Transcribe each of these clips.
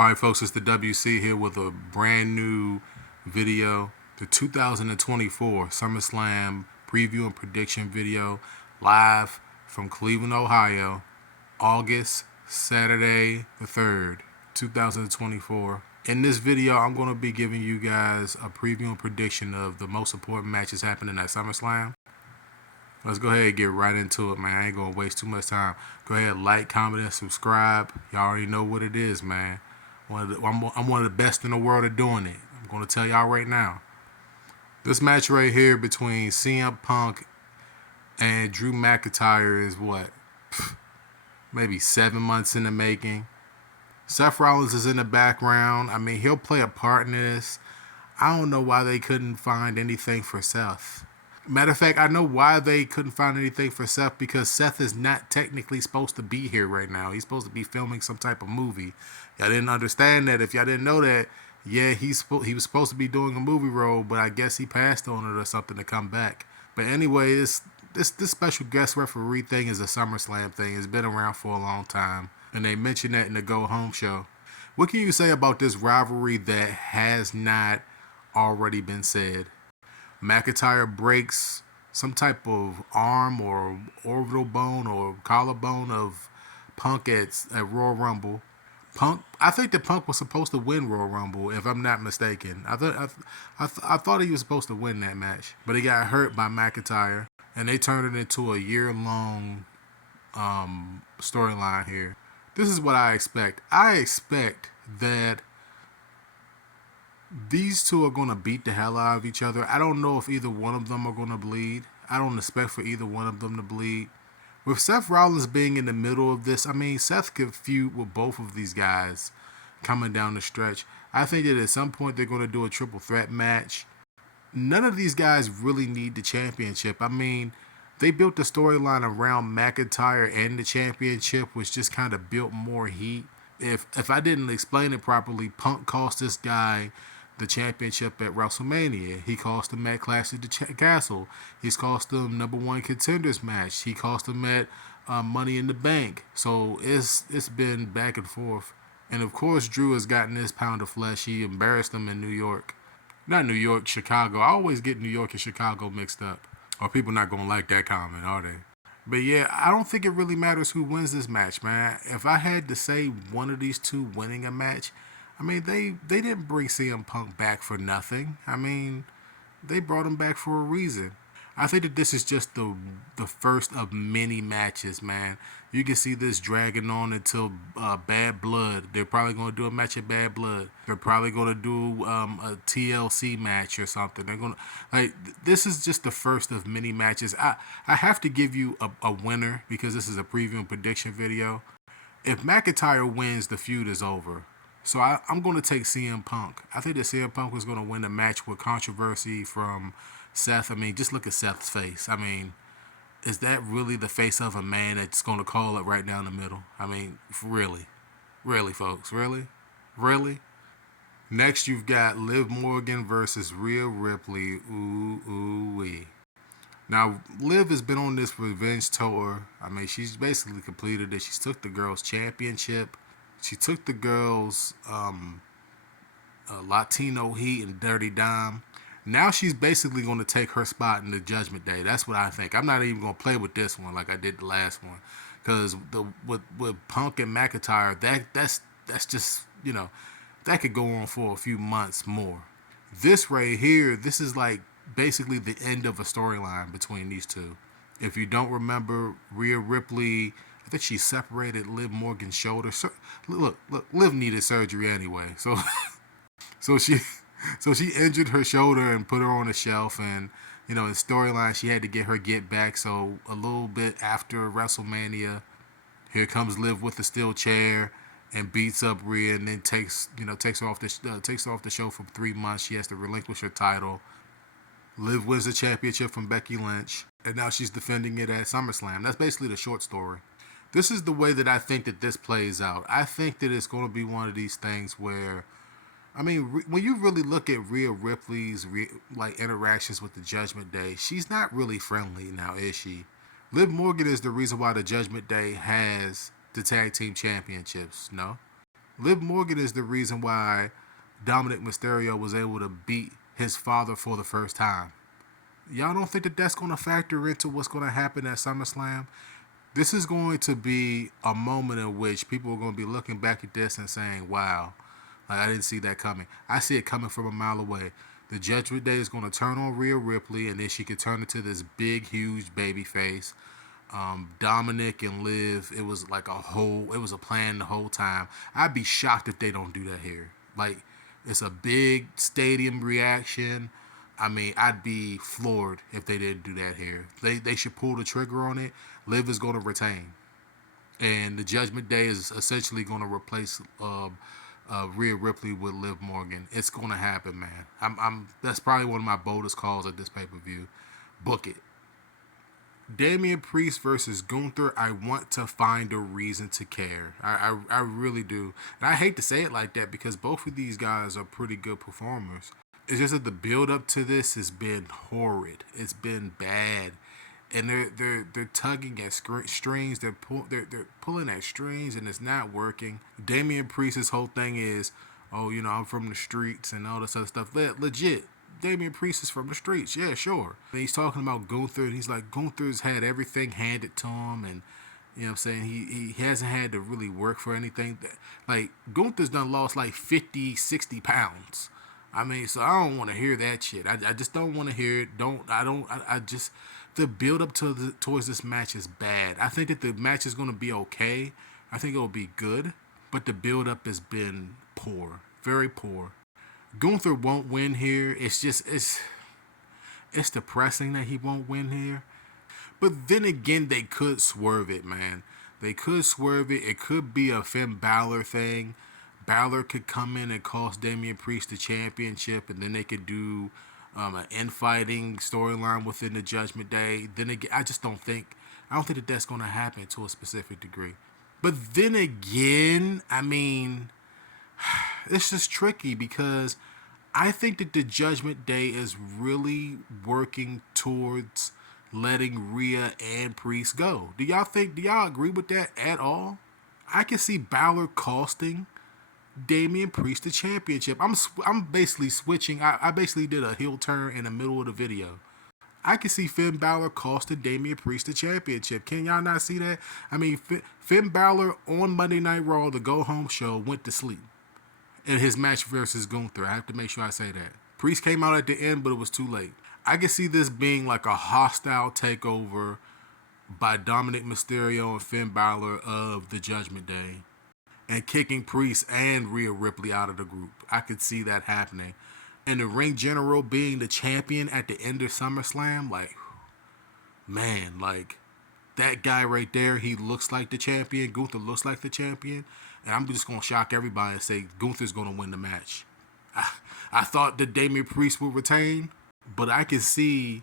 Alright folks, it's the WC here with a brand new video. The 2024 SummerSlam preview and prediction video live from Cleveland, Ohio, August, Saturday the 3rd, 2024. In this video, I'm going to be giving you guys a preview and prediction of the most important matches happening at SummerSlam. Let's go ahead and get right into it, man. I ain't going to waste too much time. Go ahead, like, comment, and subscribe. Y'all already know what it is, man. I'm one of the best in the world at doing it. I'm going to tell y'all right now. This match right here between CM Punk and Drew McIntyre is what? Maybe 7 months in the making. Seth Rollins is in the background. I mean, he'll play a part in this. I don't know why they couldn't find anything for Seth. Matter of fact, I know why they couldn't find anything for Seth, because Seth is not technically supposed to be here right now. He's supposed to be filming some type of movie. Y'all didn't understand that. If y'all didn't know that, yeah, he was supposed to be doing a movie role, but I guess he passed on it or something to come back. But anyway, this special guest referee thing is a SummerSlam thing. It's been around for a long time, and they mentioned that in the Go Home show. What can you say about this rivalry that has not already been said? McIntyre breaks some type of arm or orbital bone or collarbone of Punk at Royal Rumble. I think that Punk was supposed to win Royal Rumble, if I'm not mistaken. I thought he was supposed to win that match, but he got hurt by McIntyre, and they turned it into a year-long storyline here. This is what I expect. I expect that these two are going to beat the hell out of each other. I don't know if either one of them are going to bleed. I don't expect for either one of them to bleed. With Seth Rollins being in the middle of this, I mean, Seth could feud with both of these guys coming down the stretch. I think that at some point they're going to do a triple threat match. None of these guys really need the championship. I mean, they built the storyline around McIntyre and the championship, which just kind of built more heat. If I didn't explain it properly, Punk cost this guy the championship at WrestleMania. He cost him at Clash of the Castle. He's cost him #1 contenders match. He cost him at Money in the Bank. So it's been back and forth. And of course, Drew has gotten his pound of flesh. He embarrassed him in New York. Not New York, Chicago. I always get New York and Chicago mixed up. Or people not going to like that comment, are they? But yeah, I don't think it really matters who wins this match, man. If I had to say one of these two winning a match, I mean, they didn't bring CM Punk back for nothing. I mean, they brought him back for a reason. I think that this is just the first of many matches, man. You can see this dragging on until Bad Blood. They're probably going to do a match at Bad Blood. They're probably going to do a TLC match or something. They're going to this is just the first of many matches. I have to give you a winner, because this is a preview and prediction video. If McIntyre wins, the feud is over. So I'm going to take CM Punk. I think that CM Punk was going to win the match with controversy from Seth. I mean, just look at Seth's face. I mean, is that really the face of a man that's going to call it right down the middle? I mean, really? Really, folks? Really? Really? Next, you've got Liv Morgan versus Rhea Ripley. Ooh-wee. Now, Liv has been on this revenge tour. I mean, she's basically completed it. She took the girls' championship. She took the girls' Latino Heat and Dirty Dime. Now she's basically going to take her spot in the Judgment Day. That's what I think. I'm not even going to play with this one like I did the last one, because with Punk and McIntyre, that's just, you know, that could go on for a few months more. This right here, this is like basically the end of a storyline between these two. If you don't remember, Rhea Ripley, I think she separated Liv Morgan's shoulder. Look, Liv needed surgery anyway. So she injured her shoulder and put her on a shelf. And, you know, in storyline, she had to get back. So a little bit after WrestleMania, here comes Liv with the steel chair and beats up Rhea, and then takes her off the show for 3 months. She has to relinquish her title. Liv wins the championship from Becky Lynch, and now she's defending it at SummerSlam. That's basically the short story. This is the way that I think that this plays out. I think that it's going to be one of these things where, I mean, when you really look at Rhea Ripley's interactions with the Judgment Day, she's not really friendly now, is she? Liv Morgan is the reason why the Judgment Day has the tag team championships, no? Liv Morgan is the reason why Dominic Mysterio was able to beat his father for the first time. Y'all don't think that that's going to factor into what's going to happen at SummerSlam? This is going to be a moment in which people are going to be looking back at this and saying, wow, like, I didn't see that coming. I see it coming from a mile away. The Judgment Day is going to turn on Rhea Ripley, and then she could turn into this big, huge baby face. Dominic and Liv, it was like it was a plan the whole time. I'd be shocked if they don't do that here. Like, it's a big stadium reaction. I mean, I'd be floored if they didn't do that here. They should pull the trigger on it. Liv is going to retain. And the Judgment Day is essentially going to replace Rhea Ripley with Liv Morgan. It's going to happen, man. That's probably one of my boldest calls at this pay-per-view. Book it. Damian Priest versus Gunther. I want to find a reason to care. I really do. And I hate to say it like that because both of these guys are pretty good performers. It's just that the build up to this has been horrid. It's been bad, and they're tugging at strings. They're pulling at strings, and it's not working. Damian Priest's whole thing is, oh, I'm from the streets and all this other stuff. Legit. Damian Priest is from the streets. Yeah, sure. And he's talking about Gunther, and he's like, Gunther's had everything handed to him, and you know what I'm saying? He hasn't had to really work for anything. Like, Gunther's done lost like 50, 60 pounds. I mean, so I don't want to hear that shit. I just don't want to hear it. The build up towards this match is bad. I think that the match is going to be okay. I think it will be good, but the build up has been poor, very poor. Gunther won't win here. It's depressing that he won't win here. But then again, they could swerve it, man. They could swerve it. It could be a Finn Balor thing. Balor could come in and cost Damian Priest the championship, and then they could do an infighting storyline within the Judgment Day. Then again, I don't think that that's going to happen to a specific degree. But then again, I mean, it's just tricky because I think that the Judgment Day is really working towards letting Rhea and Priest go. Do y'all agree with that at all? I can see Balor costing Damian Priest the championship. I'm basically switching. I basically did a heel turn in the middle of the video. I can see Finn Balor costing Damian Priest the championship. Can y'all not see that? I mean, Finn Balor on Monday Night Raw, the go home show, went to sleep in his match versus Gunther. I have to make sure I say that. Priest came out at the end, but it was too late. I can see this being like a hostile takeover by Dominic Mysterio and Finn Balor of the Judgment Day, and kicking Priest and Rhea Ripley out of the group. I could see that happening. And the ring general being the champion at the end of SummerSlam, like, man, like, that guy right there, he looks like the champion. Gunther looks like the champion. And I'm just going to shock everybody and say Gunther's going to win the match. I thought that Damian Priest would retain, but I can see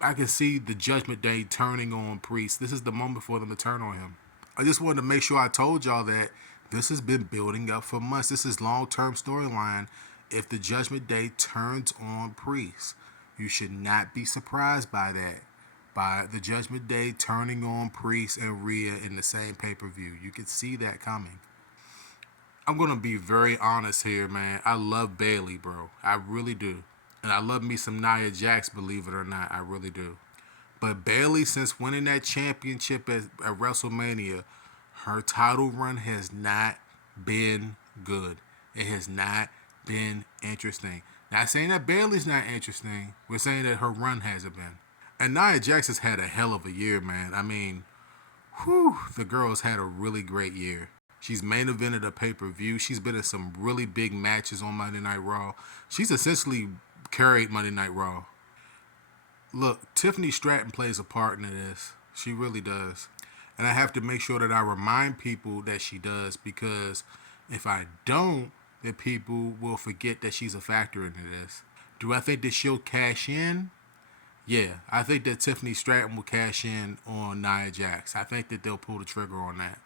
the Judgment Day turning on Priest. This is the moment for them to turn on him. I just wanted to make sure I told y'all that this has been building up for months. This is long-term storyline. If the Judgment Day turns on Priest, you should not be surprised by that. By the Judgment Day turning on Priest and Rhea in the same pay-per-view. You can see that coming. I'm going to be very honest here, man. I love Bayley, bro. I really do. And I love me some Nia Jax, believe it or not. I really do. But Bayley, since winning that championship at WrestleMania, her title run has not been good. It has not been interesting. Not saying that Bayley's not interesting. We're saying that her run hasn't been. And Nia Jax has had a hell of a year, man. I mean, the girl's had a really great year. She's main evented a pay-per-view. She's been in some really big matches on Monday Night Raw. She's essentially carried Monday Night Raw. Look, Tiffany Stratton plays a part in this. She really does. And I have to make sure that I remind people that she does, because if I don't, then people will forget that she's a factor into this. Do I think that she'll cash in? Yeah, I think that Tiffany Stratton will cash in on Nia Jax. I think that they'll pull the trigger on that.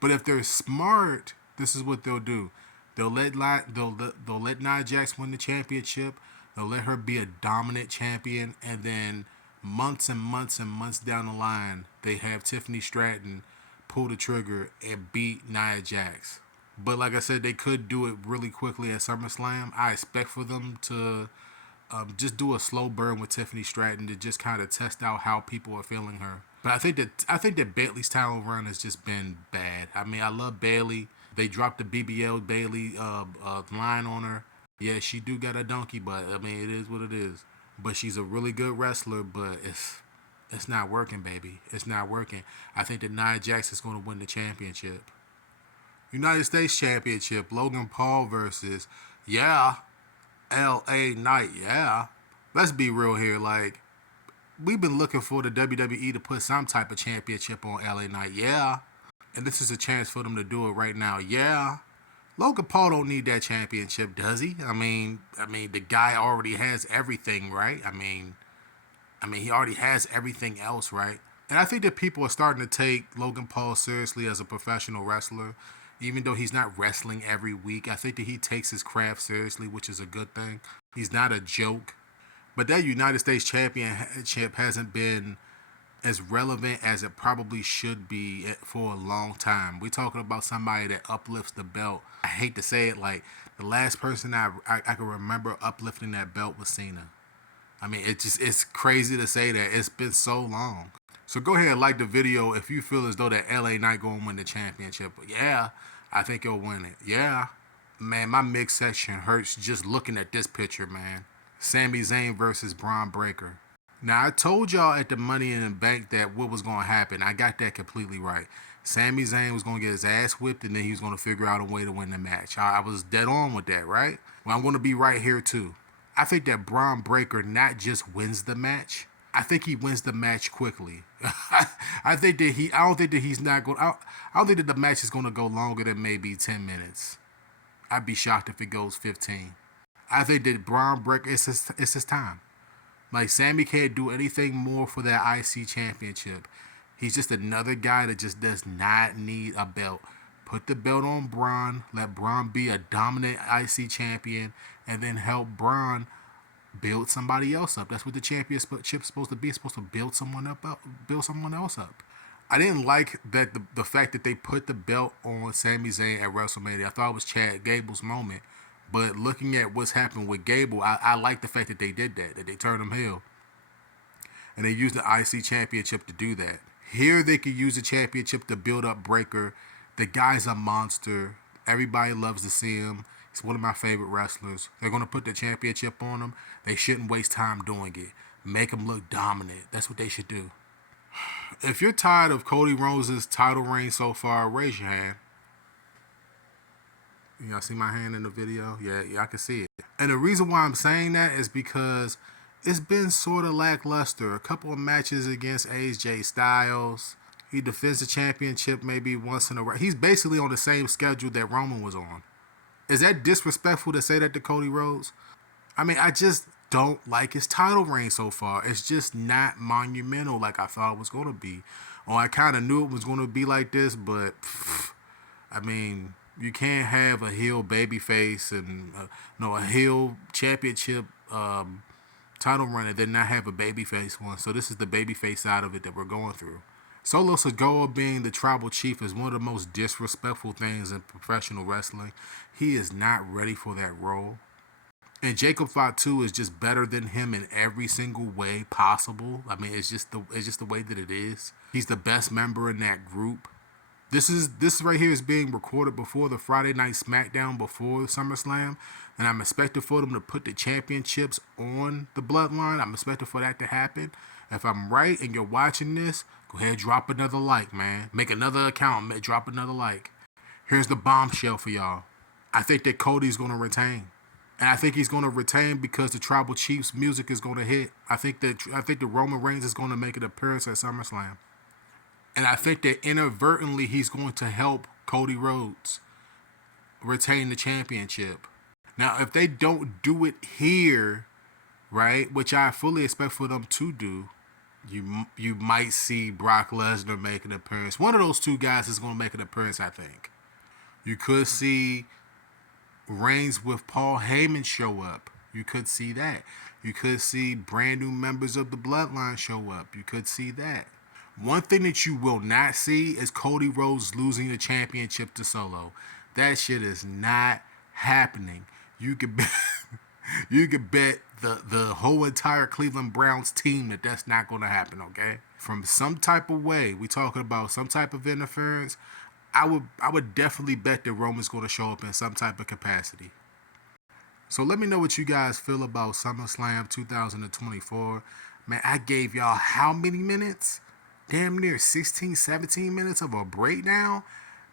But if they're smart, this is what they'll do. They'll let Nia Jax win the championship. They'll let her be a dominant champion, and then months and months and months down the line, they have Tiffany Stratton pull the trigger and beat Nia Jax. But like I said, they could do it really quickly at SummerSlam. I expect for them to just do a slow burn with Tiffany Stratton to just kind of test out how people are feeling her. But I think that Bayley's title run has just been bad. I mean, I love Bayley. They dropped the BBL Bayley line on her. Yeah, she do got a donkey, but I mean, it is what it is. But she's a really good wrestler, but it's not working, baby. It's not working. I think that Nia Jax is going to win the championship. United States Championship, Logan Paul versus, yeah, LA Knight, yeah. Let's be real here. Like, we've been looking for the WWE to put some type of championship on LA Knight, yeah. And this is a chance for them to do it right now, yeah. Logan Paul don't need that championship, does he? I mean, the guy already has everything, right? I mean, he already has everything else, right? And I think that people are starting to take Logan Paul seriously as a professional wrestler, even though he's not wrestling every week. I think that he takes his craft seriously, which is a good thing. He's not a joke. But that United States Championship hasn't been as relevant as it probably should be for a long time. We're talking about somebody that uplifts the belt. I hate to say it, like the last person I can remember uplifting that belt was Cena. I mean, it's crazy to say that. It's been so long. So go ahead and like the video if you feel as though that LA Knight gonna win the championship. Yeah, I think he'll win it. Yeah. Man, my mix section hurts just looking at this picture, man. Sami Zayn versus Bron Breakker. Now I told y'all at the Money in the Bank that what was gonna happen. I got that completely right. Sami Zayn was gonna get his ass whipped and then he was gonna figure out a way to win the match. I was dead on with that, right? Well, I'm gonna be right here too. I think that Bron Breakker not just wins the match. I think he wins the match quickly. I think that he. I don't think that he's not going. I don't think that the match is going to go longer than maybe 10 minutes. I'd be shocked if it goes 15. I think that Bron Breakker. It's his time. Like Sami can't do anything more for that IC championship. He's just another guy that just does not need a belt. Put the belt on Bron. Let Bron be a dominant IC champion, and then help Bron build somebody else up. That's what the championship's supposed to be. It's supposed to build someone up, build someone else up. I didn't like that the fact that they put the belt on Sami Zayn at WrestleMania. I thought it was Chad Gable's moment. But looking at what's happened with Gable, I like the fact that they did that they turned him heel. And they used the IC championship to do that. Here they could use the championship to build up Breakker. The guy's a monster. Everybody loves to see him. He's one of my favorite wrestlers. They're going to put the championship on him. They shouldn't waste time doing it. Make him look dominant. That's what they should do. If you're tired of Cody Rhodes' title reign so far, raise your hand. Y'all see my hand in the video? Yeah, I can see it. And the reason why I'm saying that is because it's been sort of lackluster. A couple of matches against AJ Styles. He defends the championship maybe once in a while. He's basically on the same schedule that Roman was on. Is that disrespectful to say that to Cody Rhodes? I mean, I just don't like his title reign so far. It's just not monumental like I thought it was going to be. Oh, I kind of knew it was going to be like this, but I mean, you can't have a heel babyface and a heel championship title run and then not have a babyface one. So this is the babyface side of it that we're going through. Solo Sikoa being the tribal chief is one of the most disrespectful things in professional wrestling. He is not ready for that role. And Jacob Fatu is just better than him in every single way possible. I mean, it's just the way that it is. He's the best member in that group. This right here is being recorded before the Friday Night SmackDown before SummerSlam, and I'm expecting for them to put the championships on the Bloodline. I'm expecting for that to happen. If I'm right and you're watching this, go ahead, drop another like, man. Make another account, drop another like. Here's the bombshell for y'all. I think that Cody's going to retain. And I think he's going to retain because the Tribal Chief's music is going to hit. I think that Roman Reigns is going to make an appearance at SummerSlam. And I think that inadvertently he's going to help Cody Rhodes retain the championship. Now, if they don't do it here, right, which I fully expect for them to do, you might see Brock Lesnar make an appearance. One of those two guys is going to make an appearance, I think. You could see Reigns with Paul Heyman show up. You could see that. You could see brand new members of the Bloodline show up. You could see that. One thing that you will not see is Cody Rhodes losing the championship to Solo. That shit is not happening. You could bet, you could bet the whole entire Cleveland Browns team that that's not going to happen. Okay, from some type of way, we talking about some type of interference. I would definitely bet that Roman's going to show up in some type of capacity. So let me know what you guys feel about SummerSlam 2024. Man, I gave y'all how many minutes? Damn near 16, 17 minutes of a breakdown.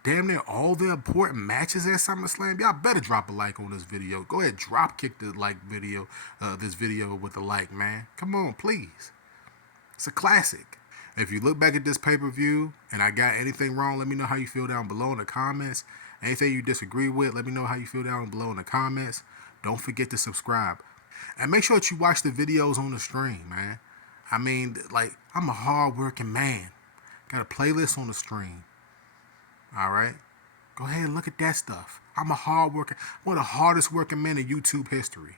Damn near all the important matches at SummerSlam. Y'all better drop a like on this video. Go ahead, drop kick the like video, this video with a like, man. Come on, please. It's a classic. If you look back at this pay-per-view and I got anything wrong, let me know how you feel down below in the comments. Anything you disagree with, let me know how you feel down below in the comments. Don't forget to subscribe. And make sure that you watch the videos on the stream, man. I mean, like, I'm a hard-working man. Got a playlist on the stream. All right? Go ahead and look at that stuff. I'm a hard-working, one of the hardest working men in YouTube history.